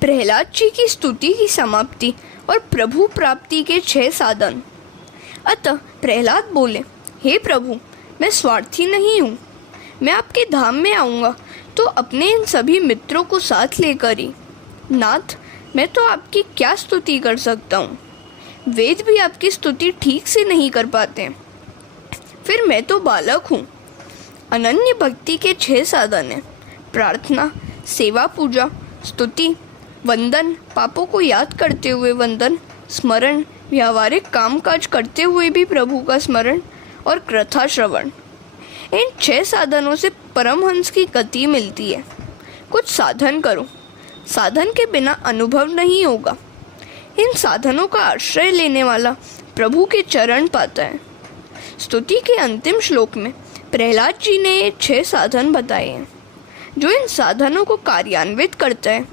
प्रहलाद जी की स्तुति की समाप्ति और प्रभु प्राप्ति के 6 साधन। अतः प्रहलाद बोले, हे प्रभु, मैं स्वार्थी नहीं हूँ। मैं आपके धाम में आऊँगा तो अपने इन सभी मित्रों को साथ लेकर ही। नाथ, मैं तो आपकी क्या स्तुति कर सकता हूँ। वेद भी आपकी स्तुति ठीक से नहीं कर पाते। फिर मैं तो बालक हूँ। अनन्य भक्ति के 6 साधन हैं: प्रार्थना, सेवा, पूजा, स्तुति, वंदन, पापों को याद करते हुए वंदन, स्मरण, व्यावहारिक कामकाज करते हुए भी प्रभु का स्मरण, और कथा श्रवण। इन 6 साधनों से परमहंस की गति मिलती है। कुछ साधन करो, साधन के बिना अनुभव नहीं होगा। इन साधनों का आश्रय लेने वाला प्रभु के चरण पाता है। स्तुति के अंतिम श्लोक में प्रहलाद जी ने ये 6 साधन बताए हैं। जो इन साधनों को कार्यान्वित करता है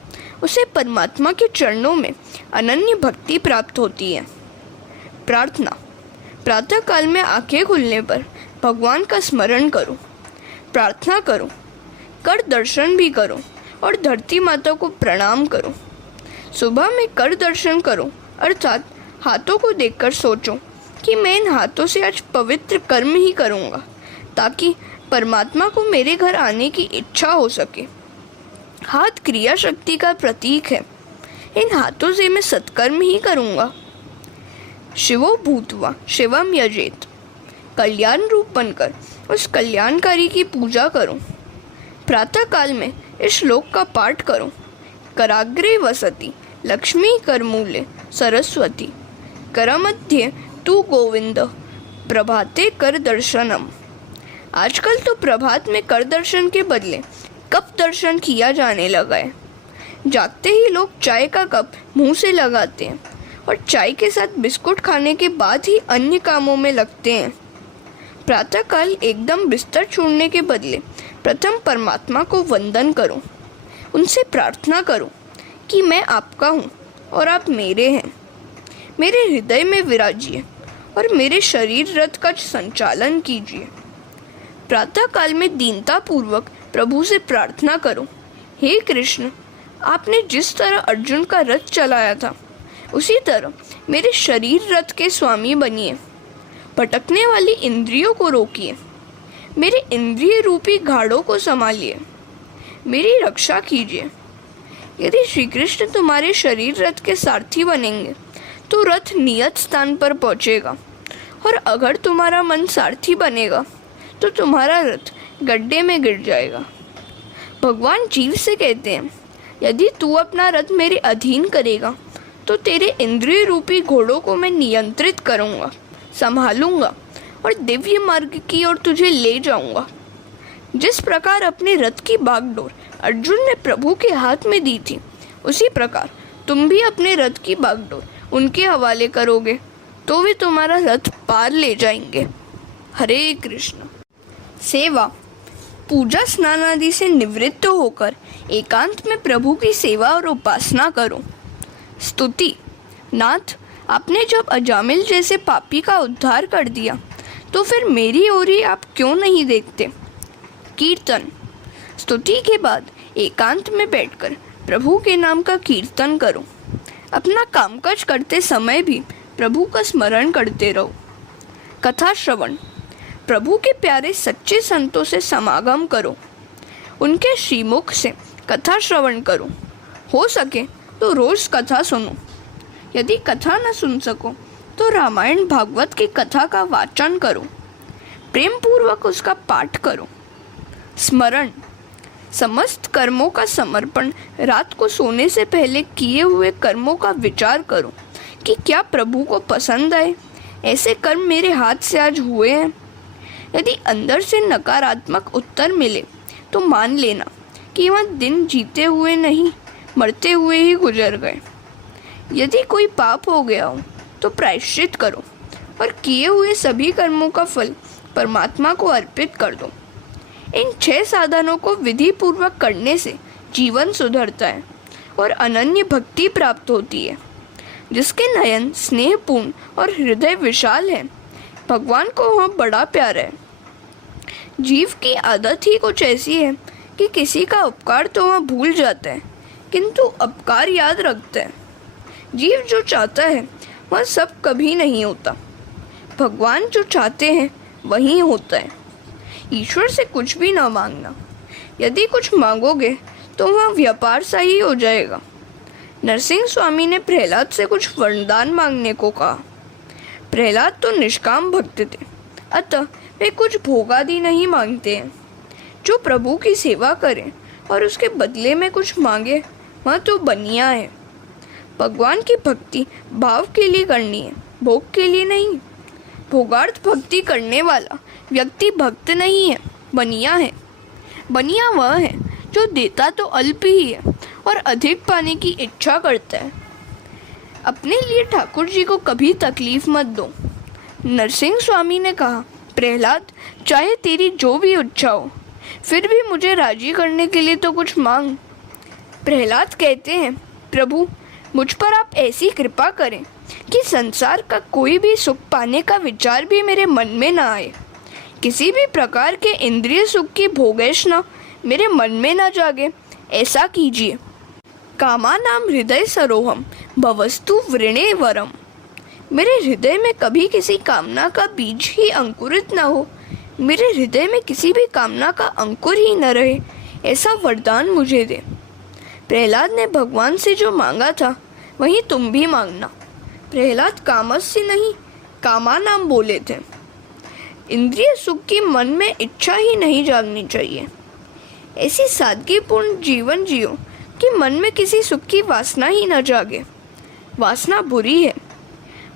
उसे परमात्मा के चरणों में अनन्य भक्ति प्राप्त होती है। प्रार्थना। प्रातः काल में आंखें खुलने पर भगवान का स्मरण करो, प्रार्थना करो, कर दर्शन भी करो और धरती माता को प्रणाम करो। सुबह में कर दर्शन करो, अर्थात हाथों को देखकर सोचो कि मैं इन हाथों से आज पवित्र कर्म ही करूँगा ताकि परमात्मा को मेरे घर आने की इच्छा हो सके। हाथ क्रिया शक्ति का प्रतीक है। इन हाथों से मैं सत्कर्म ही करूँगा। शिवो भूत्वा शिवम यजेत। कल्याण रूप बनकर उस कल्याणकारी की पूजा करो। प्रातः काल में इस श्लोक का पाठ करो। कराग्रे वसति लक्ष्मी करमूले सरस्वती, करमध्ये तू गोविंद, प्रभाते कर दर्शनम। आजकल तो प्रभात में कर दर्शन के बदले कप दर्शन किया जाने लगा है। जागते ही लोग चाय का कप मुंह से लगाते हैं और चाय के साथ बिस्कुट खाने के बाद ही अन्य कामों में लगते हैं। प्रातःकाल एकदम बिस्तर छोड़ने के बदले प्रथम परमात्मा को वंदन करो। उनसे प्रार्थना करो कि मैं आपका हूँ और आप मेरे हैं। मेरे हृदय में विराजिए और मेरे शरीर रथ का संचालन कीजिए। प्रातःकाल में दीनता पूर्वक प्रभु से प्रार्थना करो, हे कृष्ण, आपने जिस तरह अर्जुन का रथ चलाया था उसी तरह मेरे शरीर रथ के स्वामी बनिए। भटकने वाली इंद्रियों को रोकिए, मेरे इंद्रिय रूपी घाड़ों को संभालिए, मेरी रक्षा कीजिए। यदि श्री कृष्ण तुम्हारे शरीर रथ के सारथी बनेंगे तो रथ नियत स्थान पर पहुंचेगा, और अगर तुम्हारा मन सारथी बनेगा तो तुम्हारा रथ गड्ढे में गिर जाएगा। भगवान जीव से कहते हैं, यदि तू अपना रथ मेरे अधीन करेगा तो तेरे इंद्रिय रूपी घोड़ों को मैं नियंत्रित करूँगा, संभालूंगा और दिव्य मार्ग की ओर तुझे ले जाऊंगा। जिस प्रकार अपने रथ की बागडोर अर्जुन ने प्रभु के हाथ में दी थी, उसी प्रकार तुम भी अपने रथ की बागडोर उनके हवाले करोगे तो वे तुम्हारा रथ पार ले जाएंगे। हरे कृष्ण। सेवा। पूजा स्नान आदि से निवृत्त होकर एकांत में प्रभु की सेवा और उपासना करो। स्तुति। नाथ, आपने जब अजामिल जैसे पापी का उद्धार कर दिया तो फिर मेरी ओर ही आप क्यों नहीं देखते। कीर्तन। स्तुति के बाद एकांत में बैठकर प्रभु के नाम का कीर्तन करो। अपना कामकाज करते समय भी प्रभु का स्मरण करते रहो। कथा श्रवण। प्रभु के प्यारे सच्चे संतों से समागम करो। उनके श्रीमुख से कथा श्रवण करो। हो सके तो रोज कथा सुनो। यदि कथा न सुन सको तो रामायण भागवत की कथा का वाचन करो। प्रेम पूर्वक उसका पाठ करो। स्मरण। समस्त कर्मों का समर्पण। रात को सोने से पहले किए हुए कर्मों का विचार करो कि क्या प्रभु को पसंद आए। ऐसे कर्म मेरे हाथ से आज हुए हैं। यदि अंदर से नकारात्मक उत्तर मिले तो मान लेना कि वह दिन जीते हुए नहीं, मरते हुए ही गुजर गए। यदि कोई पाप हो गया हो तो प्रायश्चित करो और किए हुए सभी कर्मों का फल परमात्मा को अर्पित कर दो। इन 6 साधनों को विधि पूर्वक करने से जीवन सुधरता है और अनन्य भक्ति प्राप्त होती है। जिसके नयन स्नेहपूर्ण और हृदय विशाल है, भगवान को वह बड़ा प्यारा है। जीव की आदत ही कुछ ऐसी है कि किसी का उपकार तो वह भूल जाता है, किंतु अपकार याद रखते हैं। जीव जो चाहता है वह सब कभी नहीं होता। भगवान जो चाहते हैं वही होता है। ईश्वर से कुछ भी ना मांगना। यदि कुछ मांगोगे तो वह व्यापार सा ही हो जाएगा। नरसिंह स्वामी ने प्रहलाद से कुछ वरदान मांगने को कहा। प्रहलाद तो निष्काम भक्त थे, अतः वे कुछ भोगादि नहीं मांगते हैं। जो प्रभु की सेवा करे और उसके बदले में कुछ मांगे वह तो बनिया है। भगवान की भक्ति भाव के लिए करनी है, भोग के लिए नहीं। भोगार्थ भक्ति करने वाला व्यक्ति भक्त नहीं है, बनिया है। बनिया वह है जो देता तो अल्प ही है और अधिक पाने की इच्छा करता है। अपने लिए ठाकुर जी को कभी तकलीफ मत दो। नरसिंह स्वामी ने कहा, प्रहलाद, चाहे तेरी जो भी इच्छा हो, फिर भी मुझे राजी करने के लिए तो कुछ मांग। प्रहलाद कहते हैं, प्रभु, मुझ पर आप ऐसी कृपा करें कि संसार का कोई भी सुख पाने का विचार भी मेरे मन में ना आए। किसी भी प्रकार के इंद्रिय सुख की भोगेशना मेरे मन में ना जागे, ऐसा कीजिए। कामानाम हृदय सरोहम भवस्तु वृणे वरम। मेरे हृदय में कभी किसी कामना का बीज ही अंकुरित न हो, मेरे हृदय में किसी भी कामना का अंकुर ही न रहे, ऐसा वरदान मुझे दे। प्रहलाद ने भगवान से जो मांगा था वही तुम भी मांगना। प्रहलाद कामस्य नहीं कामानाम बोले थे। इंद्रिय सुख की मन में इच्छा ही नहीं जागनी चाहिए। ऐसी सादगीपूर्ण जीवन जियो कि मन में किसी सुख की वासना ही न जागे। वासना बुरी है।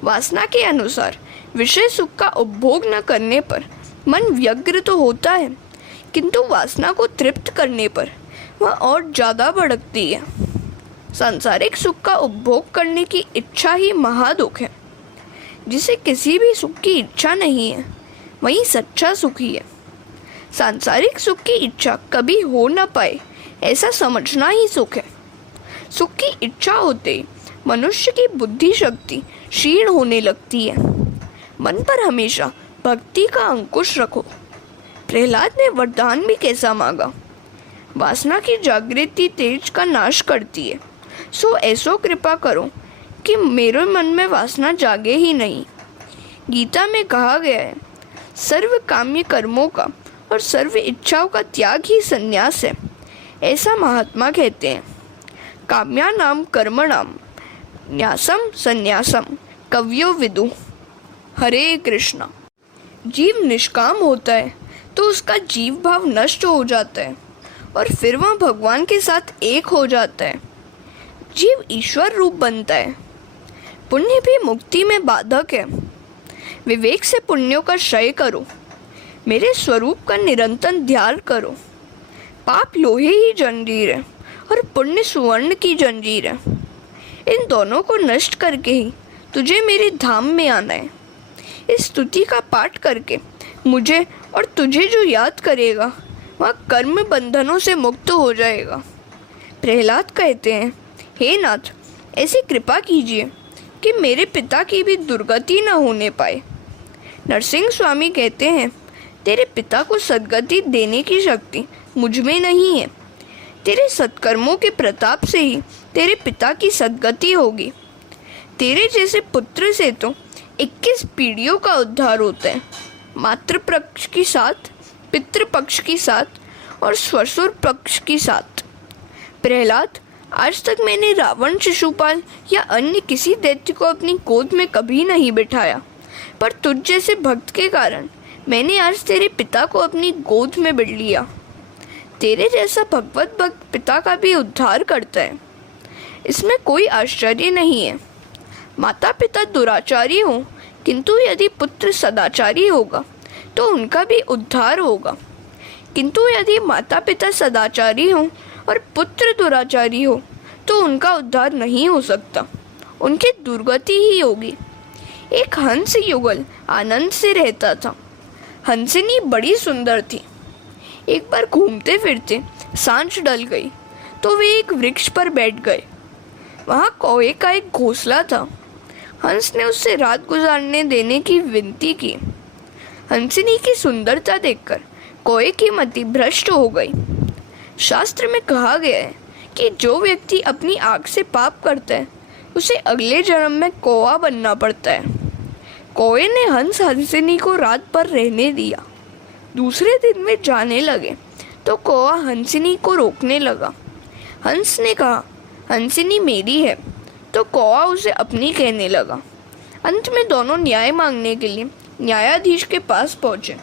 वासना के अनुसार विषय सुख का उपभोग न करने पर मन व्यग्र तो होता है, किंतु वासना को तृप्त करने पर वह और ज़्यादा भड़कती है। सांसारिक सुख का उपभोग करने की इच्छा ही महादुख है। जिसे किसी भी सुख की इच्छा नहीं है वही सच्चा सुखी है। सांसारिक सुख की इच्छा कभी हो न पाए ऐसा समझना ही सुख है। सुख की इच्छा होते ही मनुष्य की बुद्धि शक्ति क्षीण होने लगती है। मन पर हमेशा भक्ति का अंकुश रखो। प्रहलाद ने वरदान भी कैसा मांगा, वासना की जागृति तेज का नाश करती है, सो ऐसो कृपा करो कि मेरे मन में वासना जागे ही नहीं। गीता में कहा गया है, सर्व काम्य कर्मों का और सर्व इच्छाओं का त्याग ही संन्यास है, ऐसा महात्मा कहते हैं। काम्यानाम कर्मणाम न्यासम संन्यासम कवियो विदु। हरे कृष्णा। जीव निष्काम होता है तो उसका जीव भाव नष्ट हो जाता है और फिर वह भगवान के साथ एक हो जाता है। जीव ईश्वर रूप बनता है। पुण्य भी मुक्ति में बाधक है। विवेक से पुण्यों का क्षय करो। मेरे स्वरूप का निरंतर ध्यान करो। पाप लोहे ही जंजीर है और पुण्य सुवर्ण की जंजीर है। इन दोनों को नष्ट करके ही तुझे मेरे धाम में आना है। इस स्तुति का पाठ करके मुझे और तुझे जो याद करेगा वह कर्म बंधनों से मुक्त हो जाएगा। प्रहलाद कहते हैं, हे नाथ, ऐसी कृपा कीजिए कि मेरे पिता की भी दुर्गति न होने पाए। नरसिंह स्वामी कहते हैं, तेरे पिता को सद्गति देने की शक्ति मुझ में नहीं है। तेरे सत्कर्मों के प्रताप से ही तेरे पिता की सद्गति होगी। तेरे जैसे पुत्र से तो 21 पीढ़ियों का उद्धार होता है, मातृपक्ष की साथ, पितृपक्ष की साथ और ससुर पक्ष की साथ। प्रहलाद, आज तक मैंने रावण, शिशुपाल या अन्य किसी दैत्य को अपनी गोद में कभी नहीं बिठाया, पर तुझ जैसे भक्त के कारण मैंने आज तेरे पिता को अपनी गोद में बिठ लिया। तेरे जैसा भगवत भक्त पिता का भी उद्धार करता है, इसमें कोई आश्चर्य नहीं है। माता पिता दुराचारी हों, किंतु यदि पुत्र सदाचारी होगा तो उनका भी उद्धार होगा। किंतु यदि माता पिता सदाचारी हों और पुत्र दुराचारी हो तो उनका उद्धार नहीं हो सकता, उनकी दुर्गति ही होगी। एक हंस युगल आनंद से रहता था। हंसिनी बड़ी सुंदर थी। एक बार घूमते फिरते सांझ ढल गई तो वे एक वृक्ष पर बैठ गए। वहाँ कौवे का एक घोंसला था। हंस ने उससे रात गुजारने देने की विनती की। हंसिनी की सुंदरता देखकर कौवे की मति भ्रष्ट हो गई। शास्त्र में कहा गया है कि जो व्यक्ति अपनी आँख से पाप करता है उसे अगले जन्म में कौवा बनना पड़ता है। कौवे ने हंस हंसिनी को रात भर रहने दिया। दूसरे दिन वे जाने लगे तो कौवा हंसिनी को रोकने लगा। हंस ने कहा, हंसिनी मेरी है, तो कौवा उसे अपनी कहने लगा। अंत में दोनों न्याय मांगने के लिए न्यायाधीश के पास पहुंचे।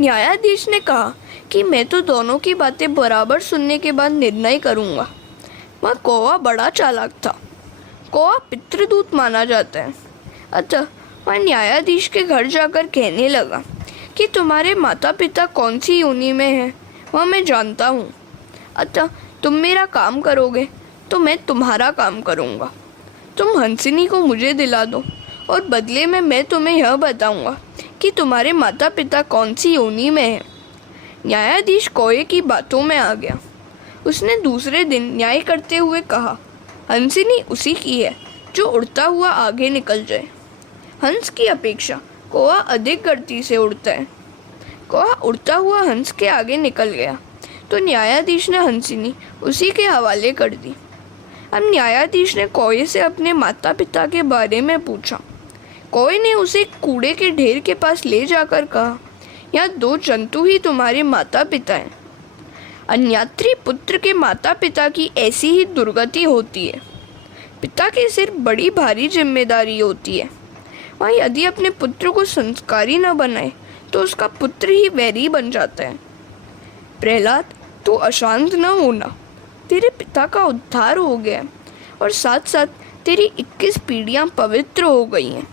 न्यायाधीश ने कहा कि मैं तो दोनों की बातें बराबर सुनने के बाद निर्णय करूंगा। वह कौवा बड़ा चालाक था। कौवा पितृदूत माना जाता है। अतः वह न्यायाधीश के घर जाकर कहने लगा कि तुम्हारे माता पिता कौन सी योनि में हैं वह मैं जानता हूँ। अतः तुम मेरा काम करोगे तो मैं तुम्हारा काम करूँगा। तुम हंसिनी को मुझे दिला दो और बदले में मैं तुम्हें यह बताऊँगा कि तुम्हारे माता पिता कौन सी योनि में हैं। न्यायाधीश कौवे की बातों में आ गया। उसने दूसरे दिन न्याय करते हुए कहा, हंसिनी उसी की है जो उड़ता हुआ आगे निकल जाए। हंस की अपेक्षा कौवा अधिक गति से उड़ता है। कौवा उड़ता हुआ हंस के आगे निकल गया तो न्यायाधीश ने हंसिनी उसी के हवाले कर दी। अब न्यायाधीश ने कौवे से अपने माता पिता के बारे में पूछा। कौवे ने उसे कूड़े के ढेर के पास ले जाकर कहा, यहाँ 2 जंतु ही तुम्हारे माता पिता हैं। अन्यात्री पुत्र के माता पिता की ऐसी ही दुर्गति होती है। पिता के सिर बड़ी भारी जिम्मेदारी होती है। वह यदि अपने पुत्र को संस्कारी न बनाए तो उसका पुत्र ही वैरी बन जाता है। प्रहलाद, तू अशांत न होना। तेरे पिता का उद्धार हो गया और साथ साथ तेरी 21 पीढ़ियां पवित्र हो गई हैं।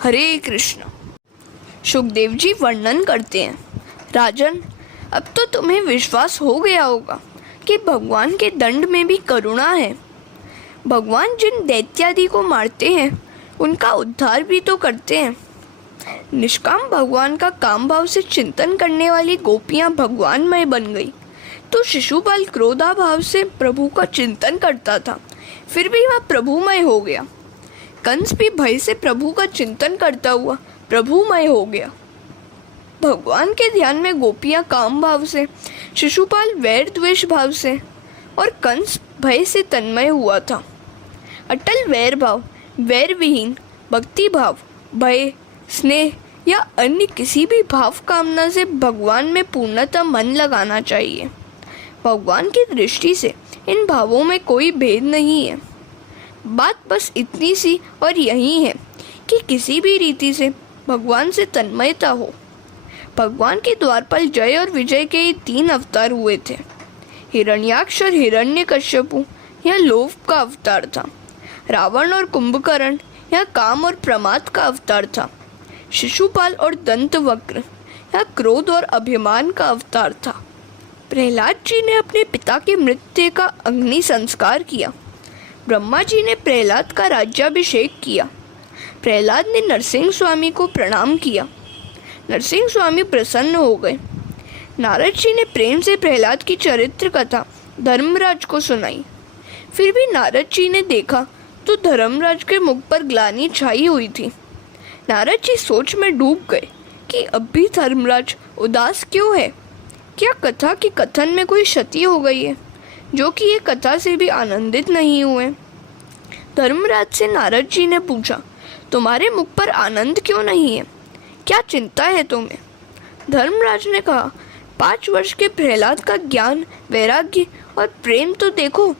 हरे कृष्ण। सुखदेव जी वर्णन करते हैं, राजन, अब तो तुम्हें विश्वास हो गया होगा कि भगवान के दंड में भी करुणा है। भगवान जिन दैत्यादि को मारते हैं उनका उद्धार भी तो करते हैं। निष्काम भगवान का काम भाव से चिंतन करने वाली गोपियां भगवानमय बन गई तो शिशुपाल क्रोधाभाव से प्रभु का चिंतन करता था, फिर भी वह प्रभुमय हो गया। कंस भी भय से प्रभु का चिंतन करता हुआ प्रभुमय हो गया। भगवान के ध्यान में गोपियां काम भाव से, शिशुपाल वैर द्वेष भाव से और कंस भय से तन्मय हुआ था। अटल वैर भाव, वैर विहीन भक्ति भाव, भय, स्नेह या अन्य किसी भी भाव कामना से भगवान में पूर्णतः मन लगाना चाहिए। भगवान की दृष्टि से इन भावों में कोई भेद नहीं है। बात बस इतनी सी और यही है कि किसी भी रीति से भगवान से तन्मयता हो। भगवान के द्वारपाल जय और विजय के ये 3 अवतार हुए थे। हिरण्याक्ष और हिरण्यकश्यपु यह लोभ का अवतार था। रावण और कुंभकर्ण यह काम और प्रमाद का अवतार था। शिशुपाल और दंतवक्र यह क्रोध और अभिमान का अवतार था। प्रहलाद जी ने अपने पिता के मृत्यु का अग्नि संस्कार किया। ब्रह्मा जी ने प्रहलाद का राज्याभिषेक किया। प्रहलाद ने नरसिंह स्वामी को प्रणाम किया। नरसिंह स्वामी प्रसन्न हो गए। नारद जी ने प्रेम से प्रहलाद की चरित्र कथा धर्मराज को सुनाई। फिर भी नारद जी ने देखा तो धर्मराज के मुख पर ग्लानि छाई हुई थी। नारद जी सोच में डूब गए कि अब भी धर्मराज उदास क्यों है। क्या कथा की कथन में कोई क्षति हो गई है, जो कि ये कथा से भी आनंदित नहीं हुए। धर्मराज से नारद जी ने पूछा, तुम्हारे मुख पर आनंद क्यों नहीं है, क्या चिंता है तुम्हें? धर्मराज ने कहा, 5 वर्ष के प्रहलाद का ज्ञान, वैराग्य और प्रेम तो देखो।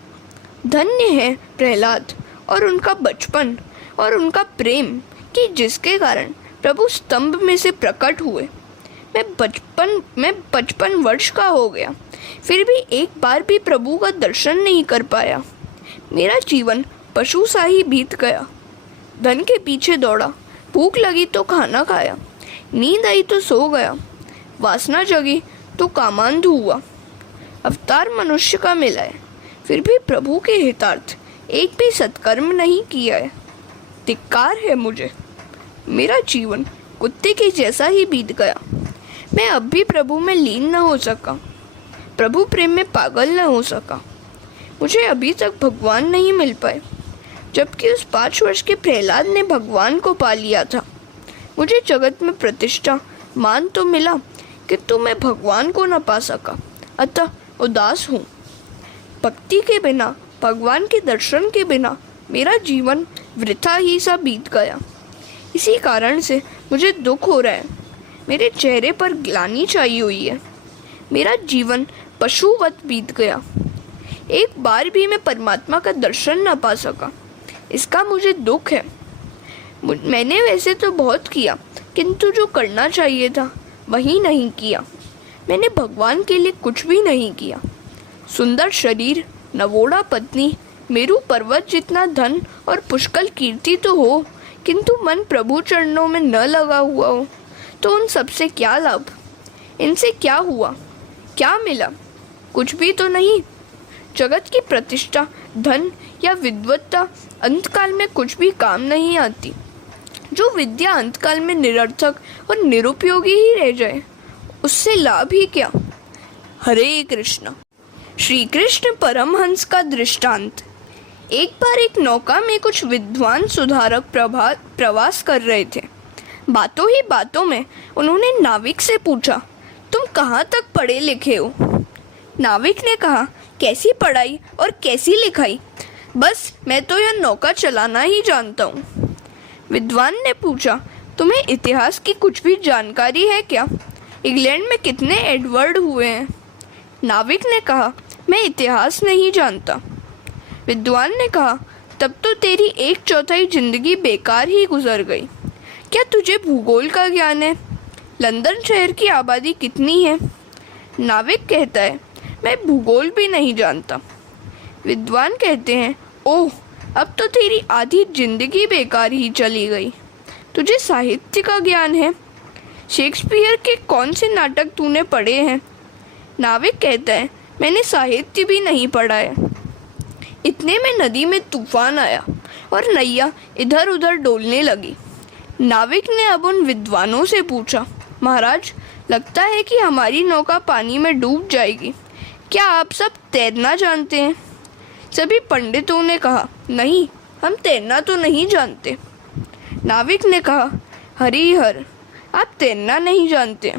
धन्य है प्रहलाद और उनका बचपन और उनका प्रेम कि जिसके कारण प्रभु स्तंभ में से प्रकट हुए। मैं 55 वर्ष का हो गया, फिर भी एक बार भी प्रभु का दर्शन नहीं कर पाया। मेरा जीवन पशु सा ही बीत गया। धन के पीछे दौड़ा, भूख लगी तो खाना खाया, नींद आई तो सो गया, वासना जगी तो कामांध हुआ। अवतार मनुष्य का मिला है, फिर भी प्रभु के हितार्थ एक भी सत्कर्म नहीं किया है। धिक्कार है मुझे। मेरा जीवन कुत्ते के जैसा ही बीत गया। मैं अब भी प्रभु में लीन न हो सका, प्रभु प्रेम में पागल न हो सका। मुझे अभी तक भगवान नहीं मिल पाए, जबकि उस 5 वर्ष के प्रहलाद ने भगवान को पा लिया था। मुझे जगत में प्रतिष्ठा, मान तो मिला, किंतु मैं भगवान को न पा सका, अतः उदास हूँ। भक्ति के बिना, भगवान के दर्शन के बिना मेरा जीवन वृथा ही सा बीत गया। इसी कारण से मुझे दुख हो रहा है। मेरे चेहरे पर ग्लानि छाई हुई है। मेरा जीवन पशुवत बीत गया। एक बार भी मैं परमात्मा का दर्शन न पा सका। इसका मुझे दुख है। मैंने वैसे तो बहुत किया, किंतु जो करना चाहिए था वही नहीं किया। मैंने भगवान के लिए कुछ भी नहीं किया। सुंदर शरीर, नवोड़ा पत्नी, मेरू पर्वत जितना धन और पुष्कल कीर्ति तो हो, किंतु मन प्रभु चरणों में न लगा हुआ हो तो उन सबसे क्या लाभ? इनसे क्या हुआ? क्या मिला? कुछ भी तो नहीं। जगत की प्रतिष्ठा, धन या विद्वत्ता अंतकाल में कुछ भी काम नहीं आती। जो विद्या अंतकाल में निरर्थक और निरुपयोगी ही रह जाए, उससे लाभ ही क्या? हरे कृष्ण। श्री कृष्ण परमहंस का दृष्टांत। एक बार एक नौका में कुछ विद्वान सुधारक प्रवास कर रहे थे। बातों ही बातों में उन्होंने नाविक से पूछा, तुम कहाँ तक पढ़े लिखे हो? नाविक ने कहा, कैसी पढ़ाई और कैसी लिखाई, बस मैं तो यह नौका चलाना ही जानता हूँ। विद्वान ने पूछा, तुम्हें इतिहास की कुछ भी जानकारी है क्या? इंग्लैंड में कितने एडवर्ड हुए हैं? नाविक ने कहा, मैं इतिहास नहीं जानता। विद्वान ने कहा, तब तो तेरी 1/4 जिंदगी बेकार ही गुजर गई। क्या तुझे भूगोल का ज्ञान है? लंदन शहर की आबादी कितनी है? नाविक कहता है, मैं भूगोल भी नहीं जानता। विद्वान कहते हैं, ओह, अब तो तेरी आधी जिंदगी बेकार ही चली गई। तुझे साहित्य का ज्ञान है? शेक्सपियर के कौन से नाटक तूने पढ़े हैं? नाविक कहता है, मैंने साहित्य भी नहीं पढ़ा है। इतने में नदी में तूफान आया और नैया इधर उधर डोलने लगी। नाविक ने अब उन विद्वानों से पूछा, महाराज, लगता है कि हमारी नौका पानी में डूब जाएगी। क्या आप सब तैरना जानते हैं? सभी पंडितों ने कहा, नहीं, हम तैरना तो नहीं जानते। नाविक ने कहा, हरि हर, आप तैरना नहीं जानते,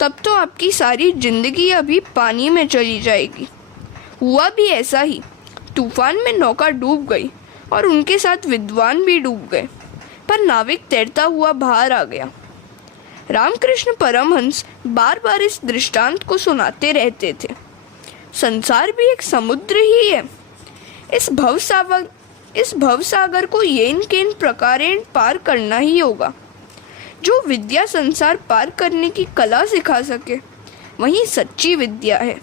तब तो आपकी सारी जिंदगी अभी पानी में चली जाएगी। हुआ भी ऐसा ही। तूफान में नौका डूब गई और उनके साथ विद्वान भी डूब गए, पर नाविक तैरता हुआ बाहर आ गया। रामकृष्ण परमहंस बार बार इस दृष्टांत को सुनाते रहते थे। संसार भी एक समुद्र ही है। इस भवसागर को येन केन प्रकारेण पार करना ही होगा। जो विद्या संसार पार करने की कला सिखा सके, वही सच्ची विद्या है।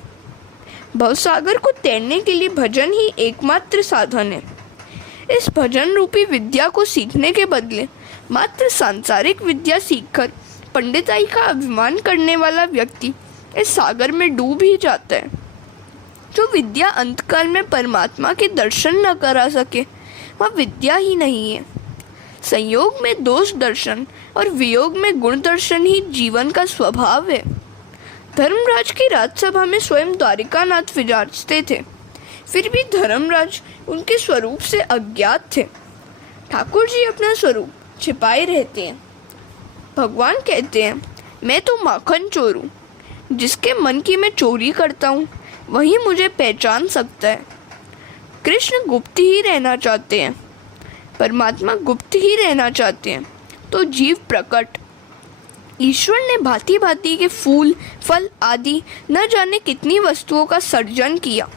भवसागर को तैरने के लिए भजन ही एकमात्र साधन है। इस भजन रूपी विद्या को सीखने के बदले मात्र सांसारिक विद्या सीखकर पंडिताई का अभिमान करने वाला व्यक्ति इस सागर में डूब ही जाता है। जो विद्या अंतकाल में परमात्मा के दर्शन न करा सके, वह विद्या ही नहीं है। संयोग में दोष दर्शन और वियोग में गुण दर्शन ही जीवन का स्वभाव है। धर्मराज की राजसभा में स्वयं द्वारिकानाथ विराजते थे, फिर भी धर्मराज उनके स्वरूप से अज्ञात थे। ठाकुर जी अपना स्वरूप छिपाए रहते हैं। भगवान कहते हैं, मैं तो माखन चोर हूँ। जिसके मन की मैं चोरी करता हूँ, वही मुझे पहचान सकता है। कृष्ण गुप्त ही रहना चाहते हैं, परमात्मा गुप्त ही रहना चाहते हैं, तो जीव प्रकट। ईश्वर ने भांति भांति के फूल, फल आदि न जाने कितनी वस्तुओं का सर्जन किया,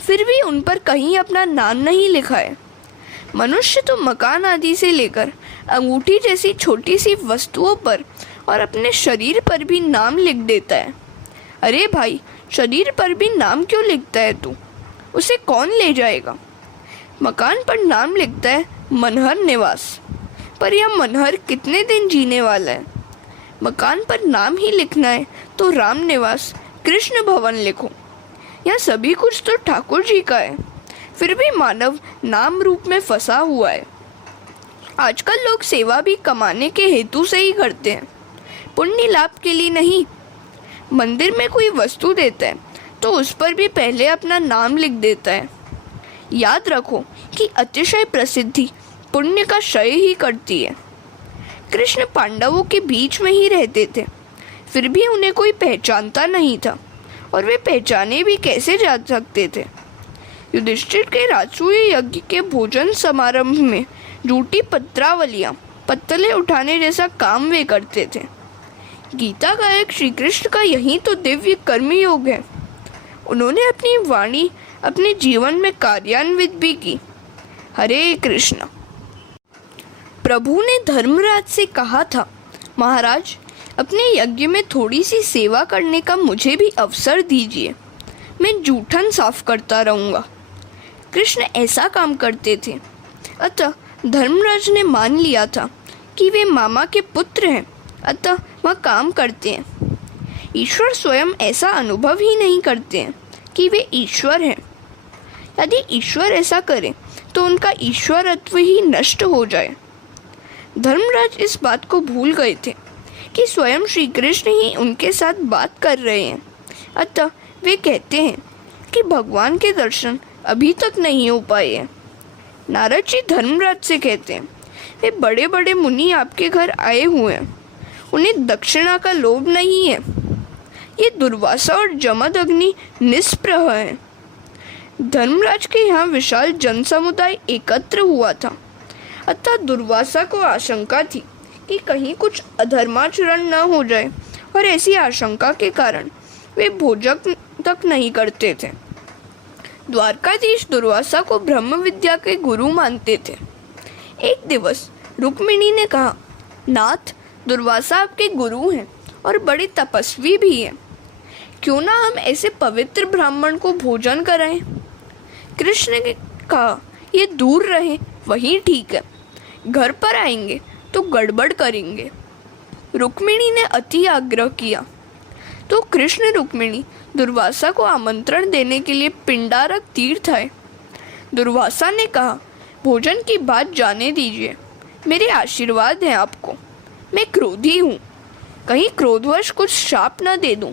फिर भी उन पर कहीं अपना नाम नहीं लिखा है। मनुष्य तो मकान आदि से लेकर अंगूठी जैसी छोटी सी वस्तुओं पर और अपने शरीर पर भी नाम लिख देता है। अरे भाई, शरीर पर भी नाम क्यों लिखता है तू? उसे कौन ले जाएगा? मकान पर नाम लिखता है मनहर निवास, पर यह मनहर कितने दिन जीने वाला है? मकान पर नाम ही लिखना है तो राम निवास, कृष्ण भवन लिखो। यह सभी कुछ तो ठाकुर जी का है, फिर भी मानव नाम रूप में फंसा हुआ है। आजकल लोग सेवा भी कमाने के हेतु से ही करते हैं, पुण्य लाभ के लिए नहीं। मंदिर में कोई वस्तु देता है तो उस पर भी पहले अपना नाम लिख देता है। याद रखो कि अतिशय प्रसिद्धि पुण्य का क्षय ही करती है। कृष्ण पांडवों के बीच में ही रहते थे, फिर भी उन्हें कोई पहचानता नहीं था, और वे पहचाने भी कैसे जा सकते थे? युधिष्ठिर के राजसूय यज्ञ के भोजन समारंभ में झूठी पत्रावलियां पत्तले उठाने जैसा काम वे करते थे। गीता गायक श्री कृष्ण का यही तो दिव्य कर्मयोग है। उन्होंने अपनी वाणी अपने जीवन में कार्यान्वित भी की। हरे कृष्ण। प्रभु ने धर्मराज से कहा था, महाराज, अपने यज्ञ में थोड़ी सी सेवा करने का मुझे भी अवसर दीजिए। मैं जूठन साफ करता रहूँगा। कृष्ण ऐसा काम करते थे। अतः धर्मराज ने मान लिया था कि वे मामा के पुत्र हैं, अतः वह काम करते हैं। ईश्वर स्वयं ऐसा अनुभव ही नहीं करते हैं कि वे ईश्वर हैं। यदि ईश्वर ऐसा करे तो उनका ईश्वरत्व ही नष्ट हो जाए। धर्मराज इस बात को भूल गए थे कि स्वयं श्री कृष्ण ही उनके साथ बात कर रहे हैं। अतः वे कहते हैं कि भगवान के दर्शन अभी तक नहीं हो पाए हैं। नारद जी धर्मराज से कहते हैं, वे बड़े बड़े मुनि आपके घर आए हुए हैं, उन्हें दक्षिणा का लोभ नहीं है। ये दुर्वासा और जमदग्नि निष्प्रह हैं। धर्मराज के यहाँ विशाल जनसमुदाय एकत्र हुआ था। अतः दुर्वासा को आशंका थी कि कहीं कुछ अधर्माचरण न हो जाए, और ऐसी आशंका के कारण वे भोजन तक नहीं करते थे। द्वारकाधीश दुर्वासा को ब्रह्म विद्या के गुरु मानते थे। एक दिवस रुक्मिणी ने कहा, नाथ, दुर्वासा आपके गुरु हैं और बड़े तपस्वी भी हैं। क्यों ना हम ऐसे पवित्र ब्राह्मण को भोजन कराएं? कृष्ण ने कहा, ये दूर रहे वही ठीक है, घर पर आएंगे तो गड़बड़ करेंगे। रुक्मिणी ने अति आग्रह किया तो कृष्ण रुक्मिणी दुर्वासा को आमंत्रण देने के लिए पिंडारक तीर्थ आए। दुर्वासा ने कहा, भोजन की बात जाने दीजिए, मेरे आशीर्वाद हैं आपको। मैं क्रोधी हूँ, कहीं क्रोधवश कुछ शाप न दे दूँ।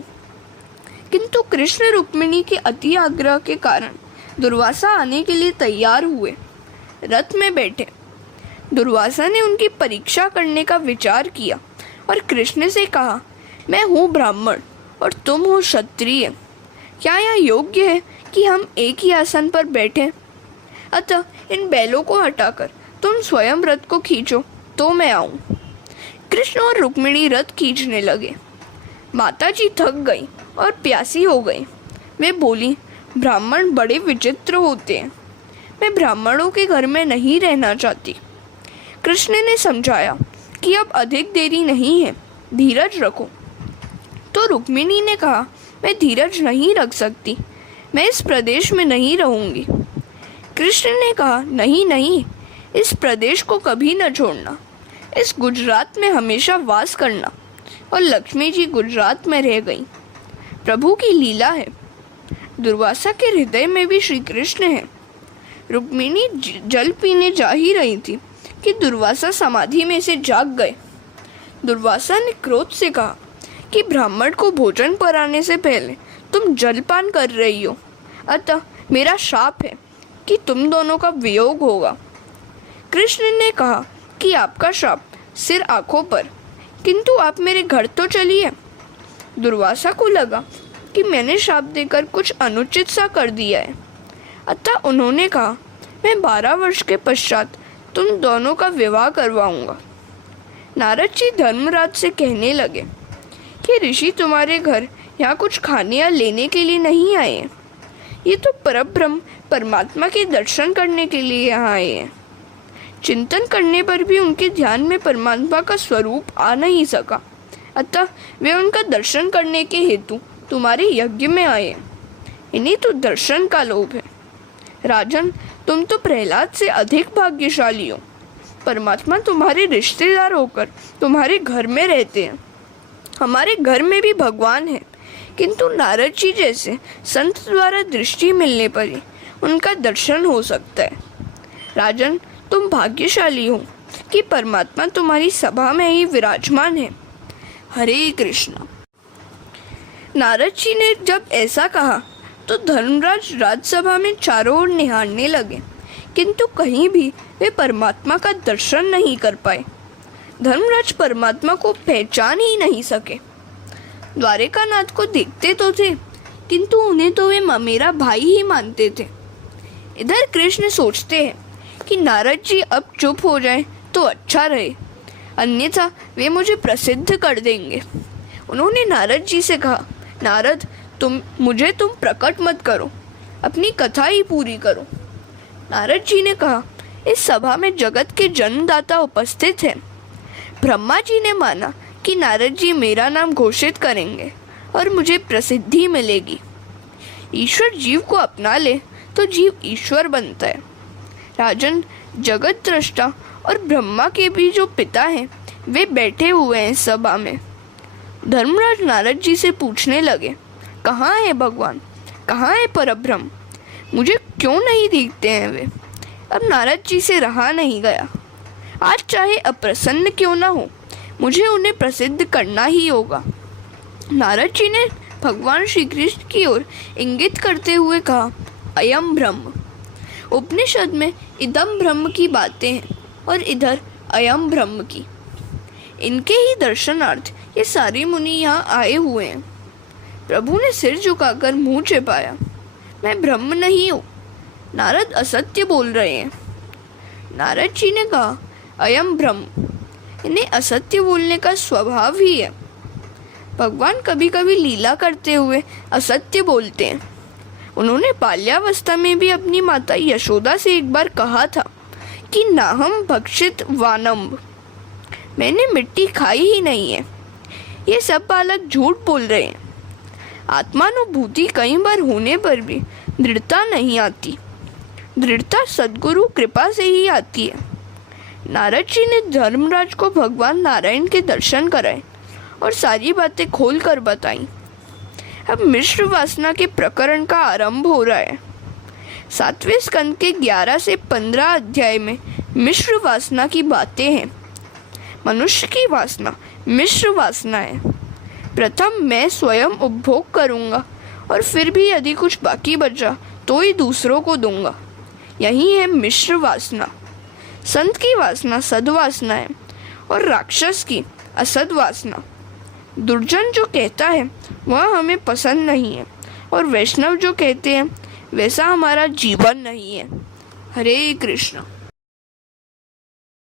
किंतु कृष्ण रुक्मिणी के अति आग्रह के कारण दुर्वासा आने के लिए तैयार हुए। रथ में बैठे दुर्वासा ने उनकी परीक्षा करने का विचार किया और कृष्ण से कहा, मैं हूँ ब्राह्मण और तुम हो क्षत्रिय। क्या यह योग्य है कि हम एक ही आसन पर बैठें? अतः इन बैलों को हटाकर तुम स्वयं रथ को खींचो तो मैं आऊं। कृष्ण और रुक्मिणी रथ खींचने लगे। माताजी थक गई और प्यासी हो गई। वे बोली, ब्राह्मण बड़े विचित्र होते हैं, मैं ब्राह्मणों के घर में नहीं रहना चाहती। कृष्ण ने समझाया कि अब अधिक देरी नहीं है, धीरज रखो। तो रुक्मिणी ने कहा, मैं धीरज नहीं रख सकती, मैं इस प्रदेश में नहीं रहूंगी। कृष्ण ने कहा, नहीं नहीं, इस प्रदेश को कभी न छोड़ना, इस गुजरात में हमेशा वास करना। और लक्ष्मी जी गुजरात में रह गई। प्रभु की लीला है। दुर्वासा के हृदय में भी श्री कृष्ण है। रुक्मिणी जल पीने जा ही रही थी कि दुर्वासा समाधि में से जाग गए। दुर्वासा ने क्रोध से कहा कि ब्राह्मण को भोजन कराने से पहले तुम जलपान कर रही हो, अतः मेरा शाप है कि तुम दोनों का वियोग होगा। कृष्ण ने कहा कि आपका शाप सिर आंखों पर, किंतु आप मेरे घर तो चलिए। दुर्वासा को लगा कि मैंने शाप देकर कुछ अनुचित सा कर दिया है, अतः उन्होंने कहा, मैं 12 वर्ष के पश्चात तुम दोनों का विवाह करवाऊंगा। नारद जी धर्मराज से कहने लगे कि ऋषि तुम्हारे घर यहाँ कुछ खाने या लेने के लिए नहीं आए हैं, ये तो परब्रह्म परमात्मा के दर्शन करने के लिए यहाँ आए हैं। चिंतन करने पर भी उनके ध्यान में परमात्मा का स्वरूप आ नहीं सका, अतः वे उनका दर्शन करने के हेतु तुम्हारे यज्ञ में आए हैं। इन्हें तो दर्शन का लोभ है। राजन, तुम तो प्रहलाद से अधिक भाग्यशाली हो। परमात्मा तुम्हारे रिश्तेदार होकर तुम्हारे घर में रहते हैं। हमारे घर में भी भगवान है, किंतु नारद जी जैसे संत द्वारा दृष्टि मिलने पर ही उनका दर्शन हो सकता है। राजन, तुम भाग्यशाली हो कि परमात्मा तुम्हारी सभा में ही विराजमान है। हरे कृष्ण। नारद जी ने जब ऐसा कहा तो धर्मराज राजसभा में चारों ओर निहारने लगे, किंतु कहीं भी वे परमात्मा का दर्शन नहीं कर पाए। धर्मराज परमात्मा को पहचान ही नहीं सके। द्वारिकानाथ को देखते तो थे, किंतु उन्हें तो वे मेरा भाई ही मानते थे। इधर कृष्ण सोचते हैं कि नारद जी अब चुप हो जाएं तो अच्छा रहे, अन्यथा वे मुझे प्रसिद्ध कर देंगे। उन्होंने नारद जी से कहा, नारद तुम प्रकट मत करो, अपनी कथा ही पूरी करो। नारद जी ने कहा, इस सभा में जगत के जन्मदाता उपस्थित हैं। ब्रह्मा जी ने माना कि नारद जी मेरा नाम घोषित करेंगे और मुझे प्रसिद्धि मिलेगी। ईश्वर जीव को अपना ले तो जीव ईश्वर बनता है। राजन, जगत दृष्टा और ब्रह्मा के भी जो पिता हैं वे बैठे हुए हैं सभा में। धर्मराज नारद जी से पूछने लगे, कहाँ है भगवान, कहाँ है परब्रह्म, मुझे क्यों नहीं दिखते हैं वे। अब नारद जी से रहा नहीं गया। आज चाहे अप्रसन्न क्यों ना हो, मुझे उन्हें प्रसिद्ध करना ही होगा। नारद जी ने भगवान श्री कृष्ण की ओर इंगित करते हुए कहा, अयम ब्रह्म। उपनिषद में इदम ब्रह्म की बातें हैं और इधर अयम ब्रह्म की। इनके ही दर्शनार्थ ये सारी मुनि यहाँ आए हुए हैं। प्रभु ने सिर झुकाकर मुंह छिपाया, मैं ब्रह्म नहीं हूँ, नारद असत्य बोल रहे हैं। नारद जी ने कहा, अयम ब्रह्म। इन्हें असत्य बोलने का स्वभाव ही है। भगवान कभी कभी लीला करते हुए असत्य बोलते हैं। उन्होंने बाल्यावस्था में भी अपनी माता यशोदा से एक बार कहा था कि नाहम भक्षित वानम्ब, मैंने मिट्टी खाई ही नहीं है। ये सब बालक झूठ बोल रहे हैं। आत्मानुभूति कई बार होने पर भी दृढ़ता नहीं आती। दृढ़ता सद्गुरु कृपा से ही आती है। नारद जी ने धर्मराज को भगवान नारायण के दर्शन कराए और सारी बातें खोल कर बताई। अब मिश्र वासना के प्रकरण का आरंभ हो रहा है। 7वें स्कंद के 11 से 15 अध्याय में मिश्र वासना की बातें हैं। मनुष्य की वासना मिश्र वासना है। प्रथम मैं स्वयं उपभोग करूंगा और फिर भी यदि कुछ बाकी बचा तो ही दूसरों को दूंगा। यही है मिश्र वासना। संत की वासना सद्वासना है और राक्षस की असद वासना। दुर्जन जो कहता है वह हमें पसंद नहीं है और वैष्णव जो कहते हैं वैसा हमारा जीवन नहीं है। हरे कृष्ण।